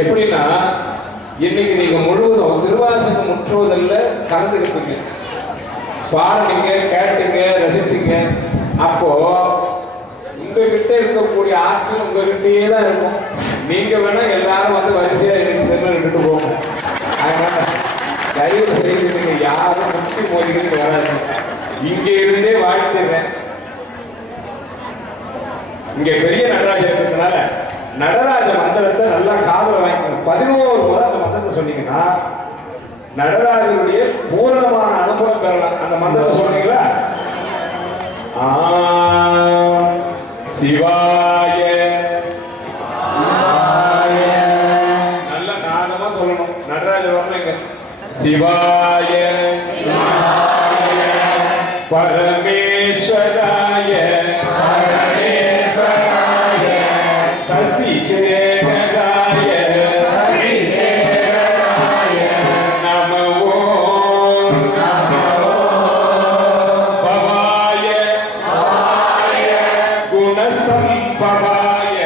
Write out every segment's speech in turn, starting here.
எப்படின்னா இன்னைக்கு நீங்க முழுவதும் திருவாசகம் முற்றுவதில் கலந்துக்கிட்டீங்க, பாடுனீங்க, கேட்டீங்க, ரசிச்சீங்க. அப்போ உங்ககிட்ட இருக்கக்கூடிய ஆற்றல் உங்ககிட்டயே தான் இருக்கும். நீங்க வேணா எல்லாரும் வந்து வரிசையா எனக்கு தெரிஞ்சுக்கிட்டு போகணும். அதனால தயவு செய்து நீங்க யாரும் முட்டி மோதிக்கிட்டு வராது. இங்க இருந்தே வாழ்த்துறேன். இங்க பெரிய நடராஜர் இருக்கிறதுனால நடராஜ மந்திரத்தை நல்லா காதல வாங்கிக்கணும். 11 முறை அந்த மந்திரத்தை சொன்னீங்கன்னா நடராஜருடைய பூரணமான அனுபவம் பெறலாம். அந்த மந்திரத்தை சொன்னீங்களா? சிவாய நல்ல நாதமா சொல்லணும். நடராஜர் வரணுங்க. சிவாய பரமேஸ்வராய சசிசேகராய நமோ பவாய குணசம்பவாய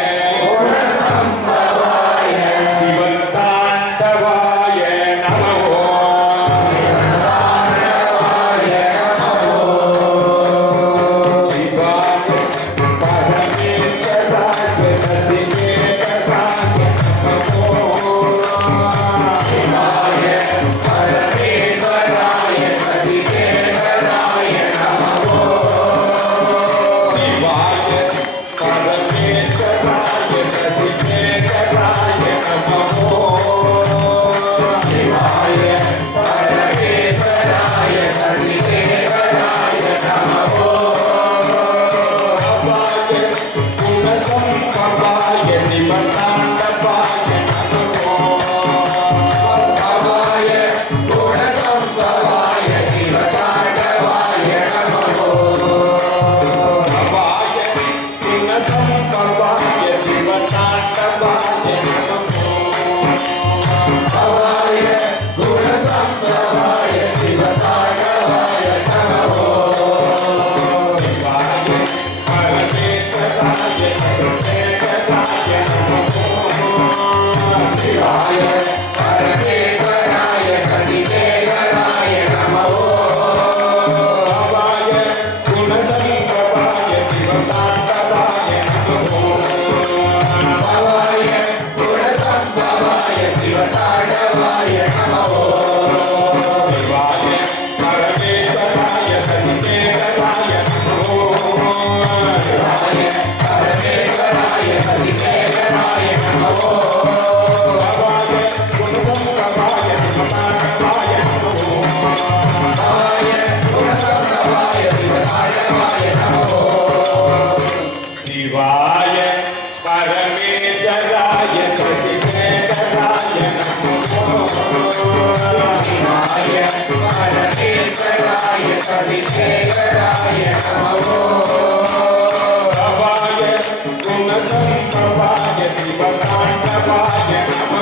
சிவதாண்டவாய நமோ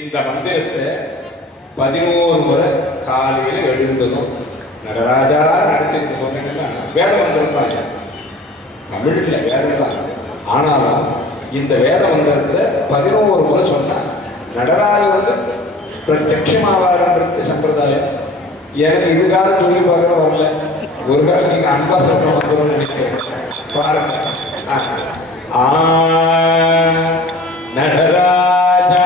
இந்த மந்திரத்தை 11 முறை காலையில் எழுந்ததும் நடராஜா நினைச்சுட்டு சொன்னீங்கன்னா வேத மந்திரம் தான், தமிழ் இல்லை, வேதம் தான். ஆனாலும் இந்த வேத மந்திரத்தை 11 முறை சொன்னா நடராஜர் வந்து பிரத்யட்சமாவார்ன்றது சம்பிரதாயம். எனக்கு இதுக்காக சொல்லி பார்க்குற வரல. ஒரு காலம் நீங்க அன்பா சொல்ற மந்திரம் நினைக்கிறேன் பாருங்க. நடராஜா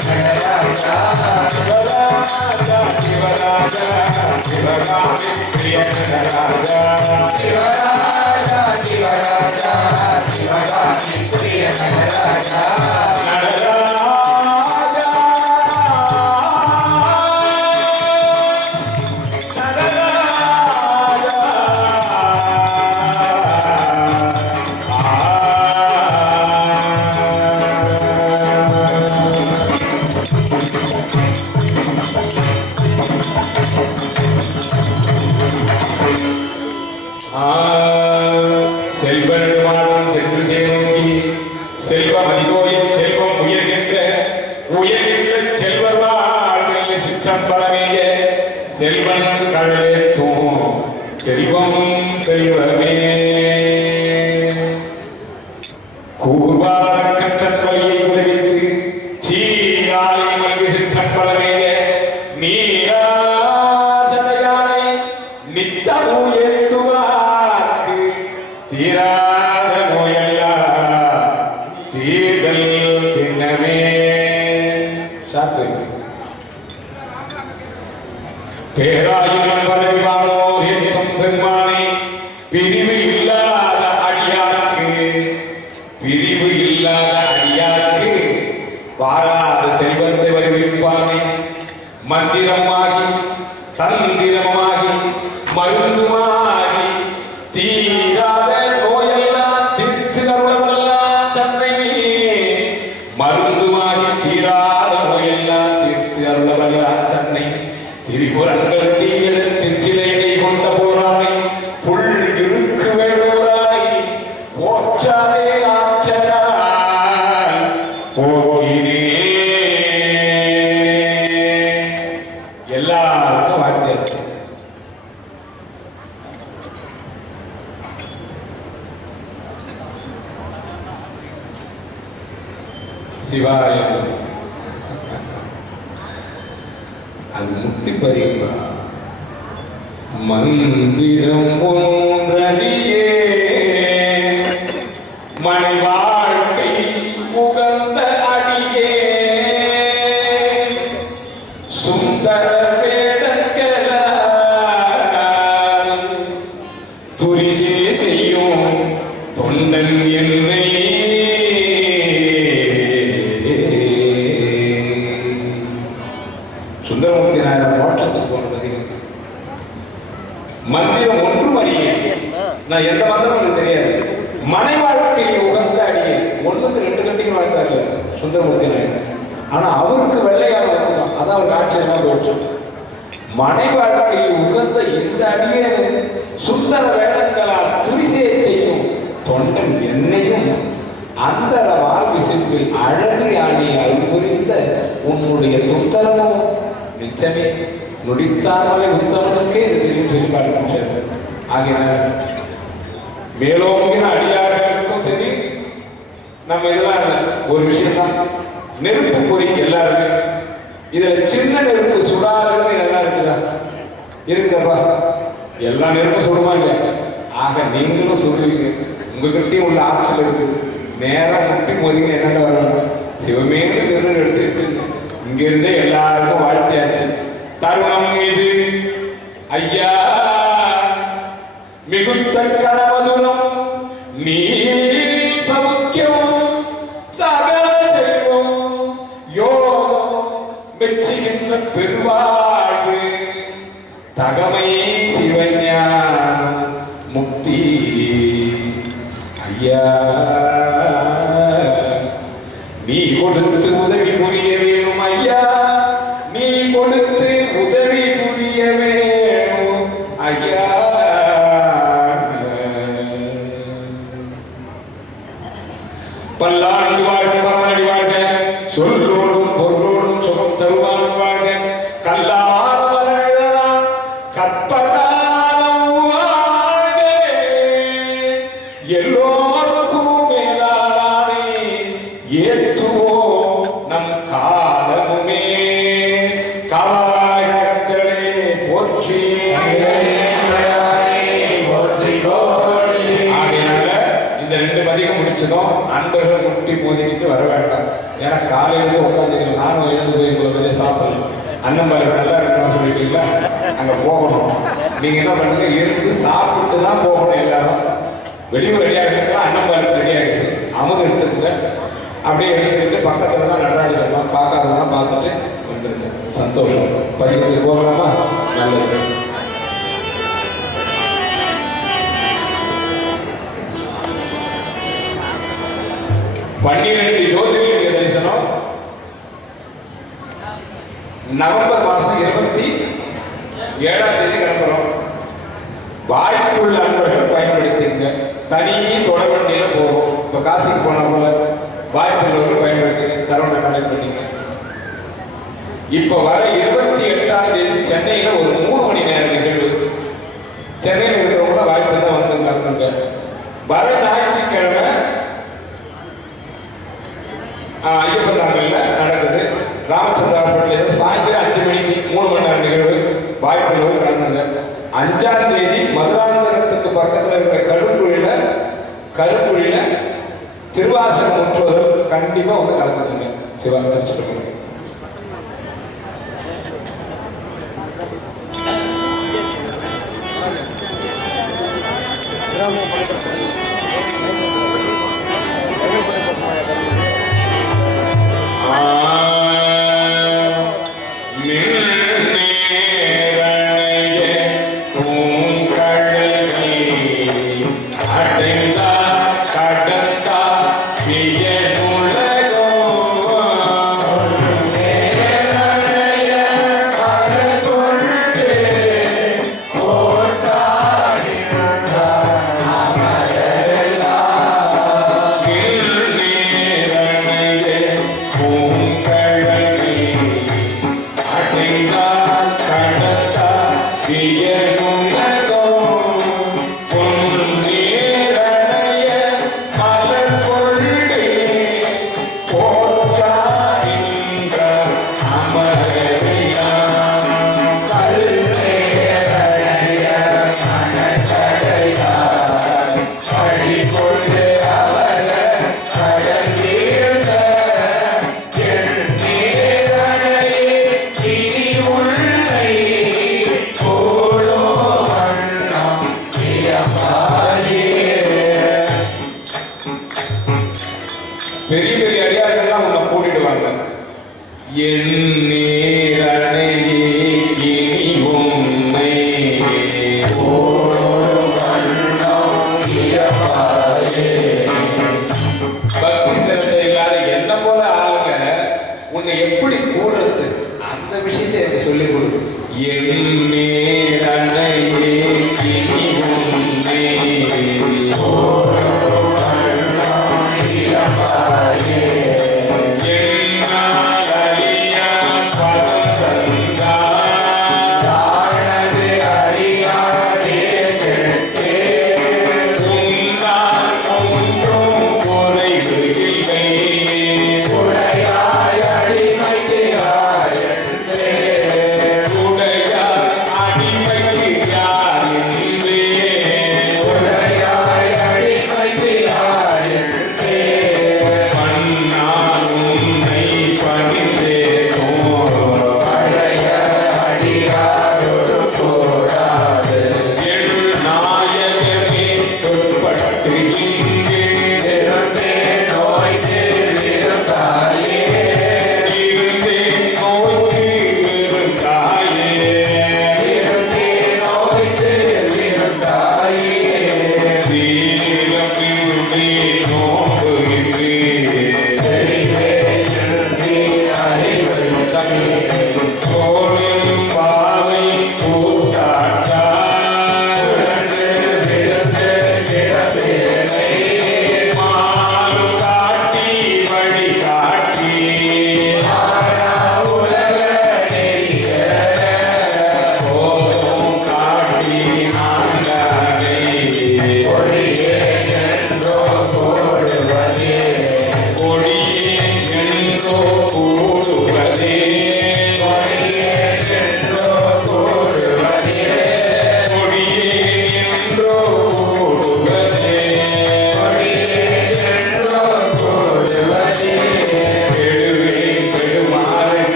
நடராஜா சிவராஜா சிவராஜா சிவகாமி பிரிய நடராஜா சிவராஜா சிவராஜா சிவகாமி பிரிய நடராஜா நடராஜா செல்வன் சென்று சேனோங்கி செல்வம் அதிகோயம் செல்வம் உயர்கின்ற செல்வர் வாழ்வில் சிற்றம்பலமேய செல்வன் கழலேத்தும் செல்வம் செல்வமே கூர்வார கற்றன் வழியை உதவித்து சீராலை மல்கு சிற்றம்பலமேய நீராசனையானை நித்தமு ஏற்றுவார்க்கு தீராத நோயெல்லாம் தீர்தல் திண்ணமே பேராயிரம் பதவிவானோர் ஏற்றம் பெருமானே பிரிவு இல்லாத அடியார்க்கு வாராத செல்வத்தை வருவிப்பானே மந்திரமாகி தந்திரமாகி மருந்துமாகி தீராத நோயெல்லாம் தீர்த்து அருளவல்லாம் தன்னை மருந்துமாகி தீராத நோயெல்லாம் தீர்த்து அருளவல்லாம் தன்னை திரிபுரங்கள் தீயெழுத்தின் சிலையை கொண்ட போரானை புல் இருக்கு வேலூரானை போற்றாதே ஆற்றலால் போக்கினே எல்லாருக்கும் வார்த்தையாச்சு. சிவாயம் அது முக்தி பதிப்பா மந்திரம் ஒன்றறியே மனை வாழ்க்கை உகந்த அடியே சுந்தர வேடக்கலால் துரிசே செய்யும் தொண்டன் என்னை சுந்தரமூர்த்தி நாயர் மோட்சத்துக்கு போனது மந்திரம் ஒன்றும் அறியே நான் எந்த மந்திரம் எனக்கு தெரியாது மனை வாழ்க்கையை உகந்த அடியே ஒண்ணுக்கு 2 கட்டிங்க வாழ்ந்தாரு சுந்தரமூர்த்தி நாயர் ஆனா அவருக்கு வெள்ளையான வந்துடும் அதான் அவருக்கு ஆட்சியமா போச்சு மனை வாழ்க்கையை உகந்த இந்த அடியே சுந்தர வேடங்களால் துரிசையை செய்யும் தொண்டன் என்னையும் அந்த வாழ் விசிப்பில் அழகு யானையால் புரிந்த உன்னுடைய துத்தரமும் நிச்சயமே நுடித்தாமலை உத்தமனுக்கே இது தெரியும் சொல்லி பார்க்க ஆகினார் மேலோங்கின அடியார்களுக்கும் சரி நம்ம இதெல்லாம் ஒரு விஷயம் தான் நெருப்பு பொறி எல்லாருமே இதுல சின்ன நெருப்பு சுடாதுன்னு எல்லாம் இருக்குதா இருக்குதாப்பா எல்லா நெருப்பும் சுடுமா இல்லையா ஆக நீங்களும் சுடுவீங்க உங்ககிட்டயும் உள்ள ஆற்றல் இருக்குது நேரம் முட்டி மோதிங்க என்னென்ன வரணும் சிவமேனு திருநெல் எடுத்துக்கிட்டு இங்கிருந்தே எல்லாருக்கும் வாழ்த்தியாச்சு தருணம் இது ஐயா மிகுத்த கணவதுனம் நீ சௌக்கியம் சகல செல்வம் யோகம் மெச்சுகின்ற பெருவாழ்வு தகமை சிவஞானம் முக்தி ஐயா நீ கொடுத்து உதவி புரிய வேணும் ஐயா நீ கொடுத்து உதவி புரிய வேணும் ஐயா பல்லாண்டு வாழ்க பரமனடி வாழ்க சொல்லோடும் பொருளோடும் சுகம் தருவான் வாழ்க கல்லாத கற்பகாலம் வாழ்கவே எல்லோருக்கும் மேலானே ஏற்றுவோம் நம் காலமுமே காவாயகத்திலே போற்றி ஆகையினால இந்த 2 பதிகம் முடிச்சதும் அன்பர்கள் முட்டி மோதிக்கிட்டு வர வேண்டாம். ஏன்னா ஏன்னா காலையிலேயே உட்காந்துக்கணும். நானும் எழுந்து போய் உங்களை பெரிய சாப்பிடலாம். அண்ணன் நல்லா இருக்கணும்னு சொல்லிட்டீங்களா, அங்கே போகணும். நீங்கள் என்ன பண்ணுங்க, இருந்து சாப்பிட்டு தான் போகணும். எல்லாரும் வெளியூர் ரெடியாக இருக்கலாம். அண்ணன் ரெடி ஆகிடுச்சு, அமுது எடுத்துக்கங்க. அப்படியே எடுத்துக்கிட்டு பக்கத்தில் தான் நடராஜர் எல்லாம் பார்க்காதவங்களாம் பார்த்துட்டு வந்துருங்க. சந்தோஷம். பையனுக்கு போகலாமா? நல்லது. பன்னிரண்டு ஜோதிர்லிங்க தரிசனம் நவம்பர் மாதம் 27ஆம் தேதி கிளம்புறோம். வாய்ப்புள்ள அன்பர்கள் பயன்படுத்திங்க. தனி தொடர்வண்டியில் போகும். இப்போ காசிக்கு போன போல வாய்ப்புள்ளவர்கள் பயன்படுத்திங்க. சரவண கனெக்ட் பண்ணிங்க. இப்போ வர 28ஆம் தேதி சென்னையில் ஒரு 3 மணி நேர நிகழ்வு. சென்னையில் இருக்கிறவங்கள வாய்ப்பு தான் வந்து கலந்துங்க. வர ஞாயிற்றுக்கிழமை ஐயப்பன் நாங்கள்ல நடக்குது. ராமச்சந்திர ஹாஸ்பிட்டல் சாயந்தரம் 5 மணிக்கு 3 மணி நேரம் நிகழ்வு. வாய்ப்புள்ளவர்கள் கலந்துங்க. 5ஆம் தேதி மதுராந்தகத்துக்கு பக்கத்தில் இருக்கிற கழுக்குழியில திருவாசகம் முற்றுவதல் கண்டிப்பா வந்து கலந்துங்க. சிவா நினைச்சுட்டு பெரிய பெரிய அடியார்கள்லாம் உன்னை கூட்டிடுவாங்க. பக்தி சிரத்தை இல்லாத என்ன போல ஆளுங்க உன்னை எப்படி கூடுறது, அந்த விஷயத்தை எனக்கு சொல்லிக் கொடு. Yeah.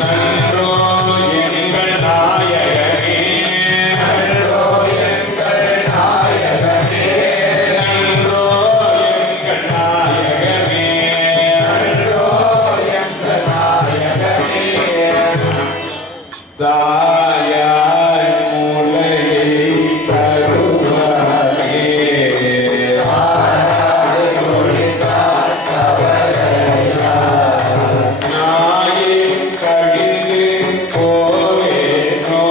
நன்றோ எங்கள் நாயகனே நன்றோ எங்கள் நாயகனே நன்றோ எங்கள் நாயகனே நன்றோ எங்கள் நாயகனே தாயாய் மூலையை தருவாயே ஆராய் ஒழித்தார் சபையெல்லாம் நாயே கழிந்து போவேனோ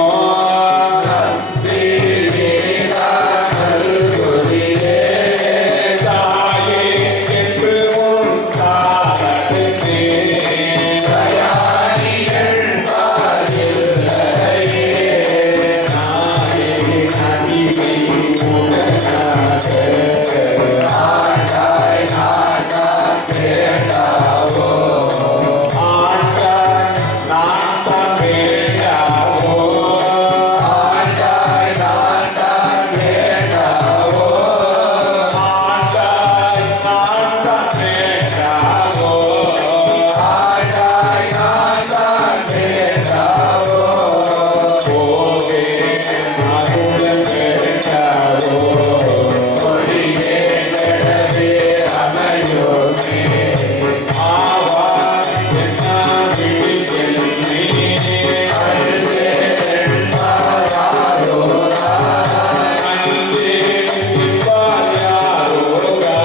தாயே என்று உன் தாரத்துக்கு நாயே அடிமை உடனாக ஆண்டாய் நாட்டம் வேண்டாவோ ஆண்டாய் நாட்டம் வேண்டாவோ போவே அருள் வேண்டாவோ ஆவா என்ன விழித்தென்னே அன்றே நிற்பார் யாரோகா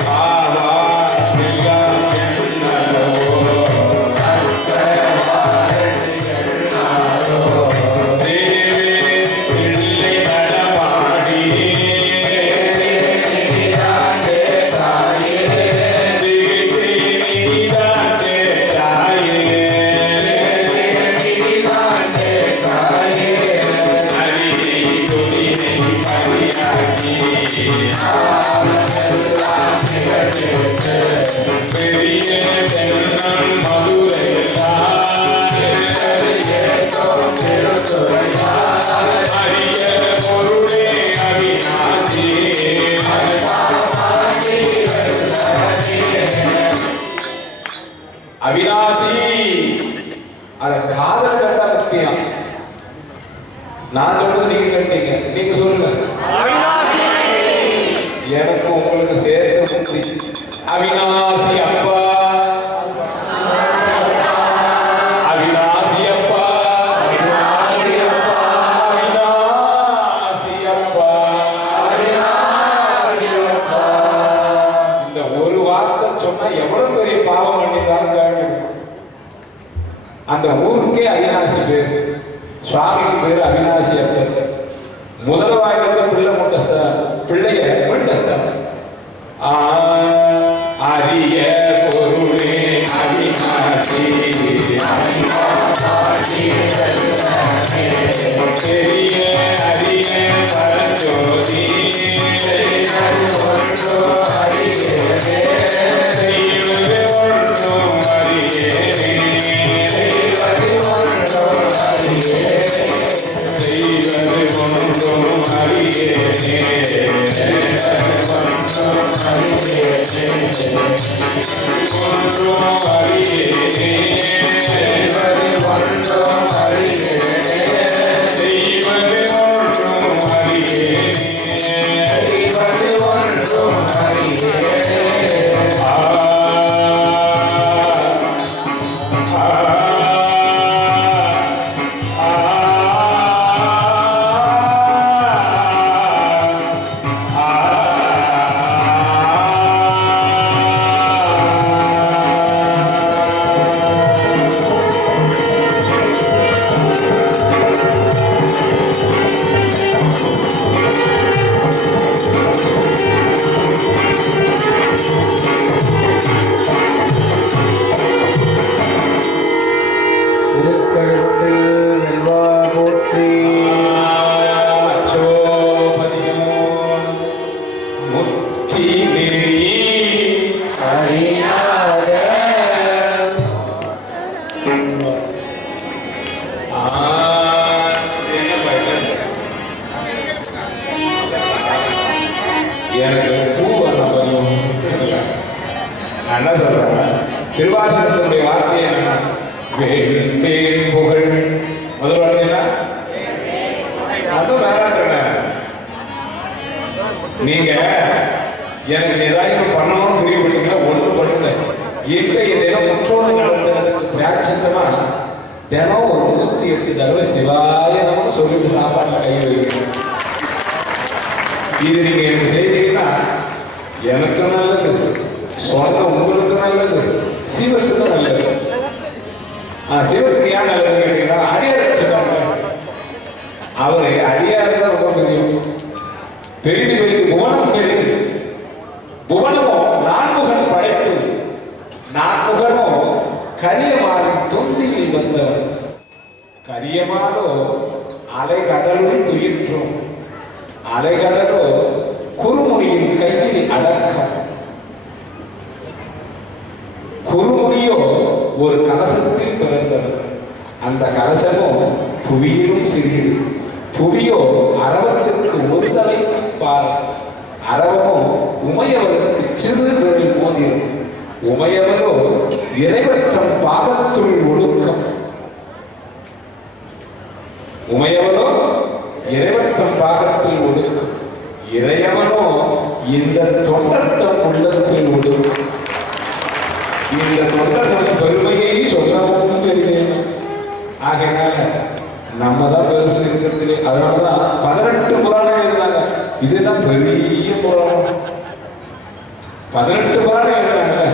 சாவா எல்லாம் என்னவோ தேவே பிள்ளை நடமாடி திகித்தை நீதான் கேட்டாயே அரியை கொடியை பரியாக்கி பெரிய தென்னன் மதுரையெல்லாம் அரிய பொருளே அவிநாசி அவிநாசி அத காதல் கண்டா முக்கியம். நான் சொல்றது நீங்க கேட்டீங்க, நீங்க சொல்லுங்க. எனக்கு உங்களுக்கு சேர்த்து முக்தி. அவிநாசி அப்பா அவிநாசி அப்பா அவிநாசி அப்பா இந்த ஒரு வார்த்தை சொன்னா எவ்வளவு பெரிய பாவம் பண்ணிருந்தாலும் கேள்வி. அந்த ஊருக்கே அவிநாசி பேர், சுவாமிக்கு பேர் அவிநாசி அப்பர். முதல் வாயிலிருந்து பிள்ளை முட்டஸ்த பிள்ளைய முட்டஸ்த அரிய பொருளே அவிநாசி பெரிய அரிய பரஞ்சோதி செய்வது ஒன்றும் அறியேனே செய்வது ஒன்றும் அறியேனே நான் என்ன சொல்றேன், திருவாசகத்தினுடைய வார்த்தை என்னன்னா வேண்டேன் புகழ். முதல் வார்த்தை என்ன? அதுவும் வேறான்றேன். நீங்க எனக்கு ஏதாவது பண்ணணும்னு பிரியப்பட்டீங்கன்னா ஒண்ணு பண்ணுங்க. இன்றைய தினம் முற்றோடு நடத்துறதுக்கு பிராட்சித்தமா தினம் ஒரு 108 தடவை சிவாய நமக்கு சொல்லிட்டு சாப்பாடுல கையை வைக்கணும். இது நீங்க எனக்கு செய்தீங்கன்னா எனக்கு நல்லது, சொன்ன உங்களுக்கு நல்லது, சிவத்துக்கு நல்லது. சிவத்துக்கு ஏன் நல்லதுன்னு கேட்டீங்கன்னா அடியார் சொன்னாங்க. அவரு அடியார் தான் ரொம்ப பெரிது பெரிது புவனம் பெரிது. புவனமோ நான்முகன் படைப்பு. நான்முகனோ கரியமானின் தொந்தியில் வந்தவர். கரியமானோ அலைகடலுள் துயிற்றும். அலைகடலோ குறுமுடியின் கையில் அடக்கம். குறுமுடியோ ஒரு கலசத்தில் பிறந்தவர். அந்த கலசமோ புவியிலும் சிறியது. புவியோ அரவத்திற்கு ஒரு தலைக்கு பார். அரவமோ உமையவருக்கு சிறு விரல் மோதிரும். உமையவரோ இறைவத்தம் பாகத்துள் ஒழுக்கம். உமையவரோ இறைவத்தம் பாகத்தில் ஒழுக்கம். இறையவனோ இந்த தொண்டர்த்தம் உள்ளத்தில் ஒழுக்கம். இந்த தொண்டர்தம் பெருமையை சொல்லவும் தெரியல. ஆகையினால நம்ம தான் பெருசு இருக்கிறதுலே. அதனாலதான் 18 புராணம் எழுதினாங்க. இதுதான் பெரிய புராணம். 18 புராணம் எழுதினாங்க.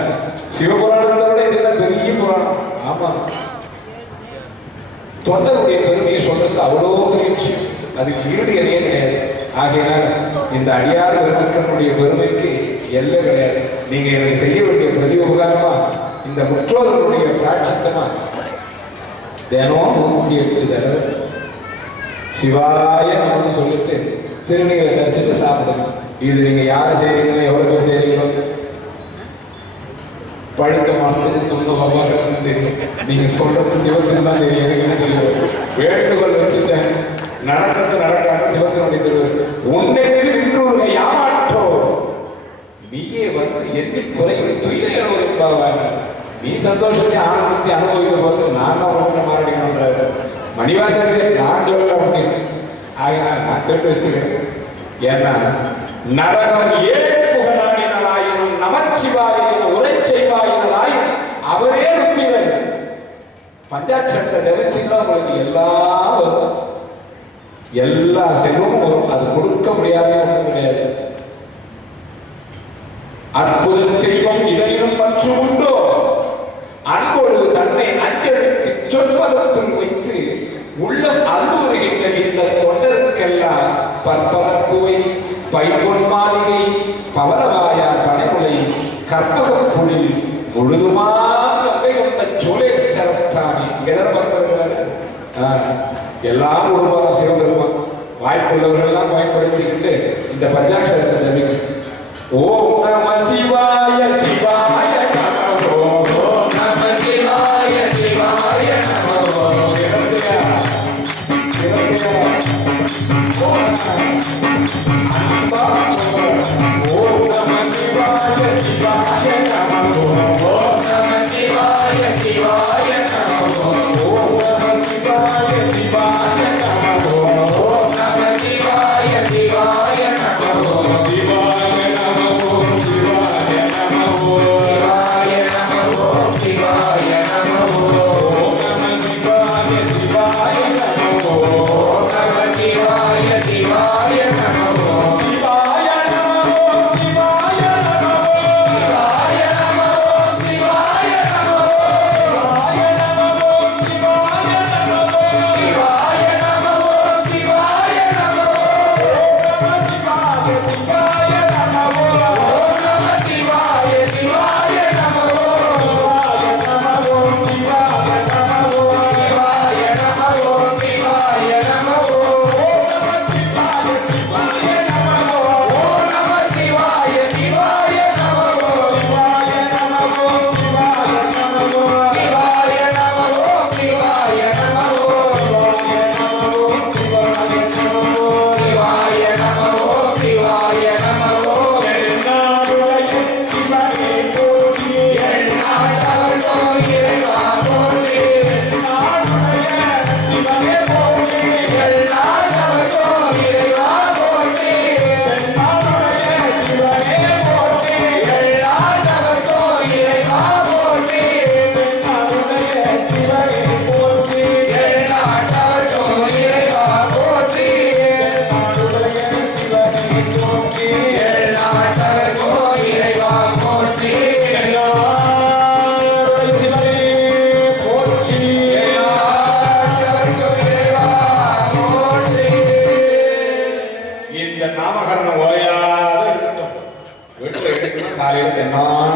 சிவபுராணத்தை விட இதுதான் பெரிய புராணம். ஆமா, தொண்டருடைய பெருமையை சொல்றது அவ்வளோ பெரிய விஷயம். அதுக்கு ஈடு இணையே கிடையாது. ஆகையினால இந்த அடியார் பெருமக்களுடைய பெருமைக்கு எல்லை கிடையாது. நீங்க எனக்கு செய்ய வேண்டிய பிரதி உபகாரமா இந்த முற்றோதர்களுடைய பிராட்சித்தமா தினம் 108 தடவை சிவாய நமக்கு சொல்லிட்டு திருநீரை தரிச்சுட்டு சாப்பிடுங்க. இது நீங்க யாரை செய்றீங்களோ எவ்வளவு பேர் செய்றீங்களோ பழுத்த மரத்துக்கு துங்க வவ்வாறுன்னு தெரியும். நீங்க சொல்றது சிவத்துக்கு தான் தெரியும், எனக்கு என்ன தெரியும். வேண்டுகோள் வச்சுட்டேன், நடக்கிறது நடக்காது. சிவத்தினுடைய தெரியும். உன்னைக்கு நின்று யாமாற்றோ நீயே வந்து எண்ணி குறைகள் துயில ஒரு நீ சந்தோஷத்தை ஆனந்தத்தை அனுபவிக்க போது நான் தான் உணர்ந்த மாறிடுங்கன்றாரு மணிவாசகரே. நான் சொல்ல முடியும். ஆகினால் நான் கேட்டு வச்சுக்கிறேன். ஏன்னா நரகம் ஏற்புகனாயினும் நமச்சிவாயின உரை செய்வாயினாயின் அவரே ருத்திரன். பஞ்சாட்சரத்தை தவிர்த்தீங்கன்னா உங்களுக்கு எல்லாம் வரும், எல்லா செல்வமும் வரும். அது கொடுக்க முடியாத ஒன்றும் கிடையாது. அற்புத தெய்வம் இதனிலும் மற்றும் உண்டோ அன்போடு தன்னை அஞ்செடுத்து சொற்பதத்துள் வைத்து உள்ளம் அன்புறுகின்ற இந்த தொண்டருக்கெல்லாம் பற்பத குவை பைம்பொன் மாளிகை பவளவாயார் பனைமுலை கற்பகப் புலில் முழுதுமா கங்கை கொண்ட சோலை சரத்தானே. எல்லாம் உருவாக சிவபெருமான் வாய்ப்புள்ளவர்கள் எல்லாம் பயன்படுத்திக்கிட்டு இந்த பஞ்சாட்சரத்தை ஜபிங்க. ஓம் நம சிவாய சிவாய நமோ. ஓம் நம சிவாய சிவாய நமோ. ஓம் நம சிவாய சிவாய நமோ. ஓம் நம சிவாய சிவாய நமோ. ஓம் நம சிவாய சிவாய நமோ. ஓம் நம சிவாய சிவாய நமோ. சிவாய நமோ சிவாய நமோ.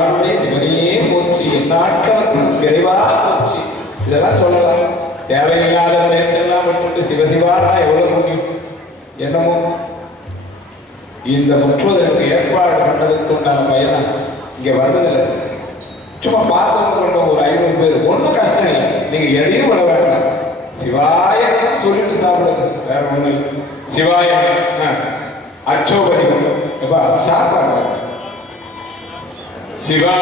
எந்நாட்டுடைய சிவனையே போற்றி எந்நாட்டவர்க்கும் விரைவா போற்றி இதெல்லாம் சொல்லலாம். தேவையில்லாத பேச்செல்லாம் விட்டுட்டு சிவசிவானா எவ்வளவு முடியும் என்னமோ. இந்த முற்றுவதற்கு ஏற்பாடு பண்ணதுக்கு உண்டான பயனா இங்க வர்றதில்லை. சும்மா பார்த்தவங்க கொண்டவங்க ஒரு 500 பேர், ஒன்றும் கஷ்டம் இல்லை. நீங்க எதையும் விட வேண்டாம். சிவாயனம் சொல்லிட்டு சாப்பிடுங்க, வேற ஒண்ணு இல்லை. சிவாயனம் அச்சோபரிகம் சாப்பாடு சிவா